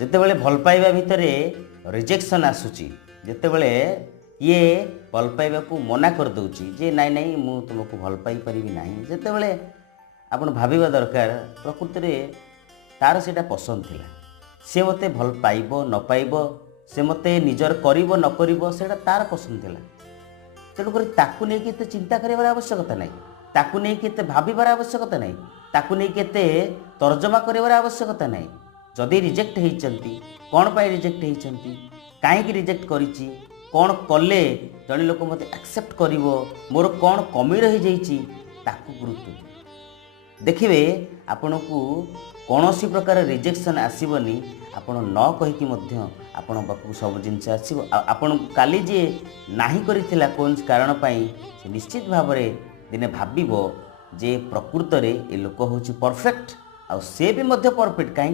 ଯେତେବେଳେ ଭଲ ପାଇବା ଭିତରେ ରିଜେକ୍ସନ୍ ଆସୁଛି, ଯେତେବେଳେ କିଏ ଭଲ ପାଇବାକୁ ମନା କରିଦେଉଛି ଯେ ନାଇଁ ନାଇଁ ମୁଁ ତୁମକୁ ଭଲ ପାଇପାରିବି ନାହିଁ, ଯେତେବେଳେ ଆପଣ ଭାବିବା ଦରକାର ପ୍ରକୃତରେ ତାର ସେଇଟା ପସନ୍ଦ ଥିଲା, ସେ ମୋତେ ଭଲ ପାଇବ ନ ପାଇବ, ସେ ମୋତେ ନିଜର କରିବ ନ କରିବ, ସେଇଟା ତାର ପସନ୍ଦ ଥିଲା। ତେଣୁକରି ତାକୁ ନେଇକି ଏତେ ଚିନ୍ତା କରିବାର ଆବଶ୍ୟକତା ନାହିଁ, ତାକୁ ନେଇକି ଏତେ ଭାବିବାର ଆବଶ୍ୟକତା ନାହିଁ, ତାକୁ ନେଇକି ଏତେ ତର୍ଜମା କରିବାର ଆବଶ୍ୟକତା ନାହିଁ। ଯଦି ରିଜେକ୍ଟ ହେଇଛନ୍ତି, କ'ଣ ପାଇଁ ରିଜେକ୍ଟ ହେଇଛନ୍ତି, କାହିଁକି ରିଜେକ୍ଟ କରିଛି, କ'ଣ କଲେ ଜଣେ ଲୋକ ମୋତେ ଆକ୍ସେପ୍ଟ କରିବ, ମୋର କ'ଣ କମି ରହିଯାଇଛି, ତାକୁ ଗୁରୁତ୍ୱ ଦିଅ। ଦେଖିବେ ଆପଣଙ୍କୁ କୌଣସି ପ୍ରକାର ରିଜେକ୍ସନ୍ ଆସିବନି, ଆପଣ ନ କହିକି ମଧ୍ୟ ଆପଣଙ୍କ ପାଖକୁ ସବୁ ଜିନିଷ ଆସିବ। ଆଉ ଆପଣଙ୍କୁ କାଲି ଯିଏ ନାହିଁ କରିଥିଲା କୌଣସି କାରଣ ପାଇଁ, ସେ ନିଶ୍ଚିତ ଭାବରେ ଦିନେ ଭାବିବ ଯେ ପ୍ରକୃତରେ ଏ ଲୋକ ହେଉଛି ପରଫେକ୍ଟ, ଆଉ ସେ ବି ମଧ୍ୟ ପରଫେକ୍ଟ। କାହିଁକି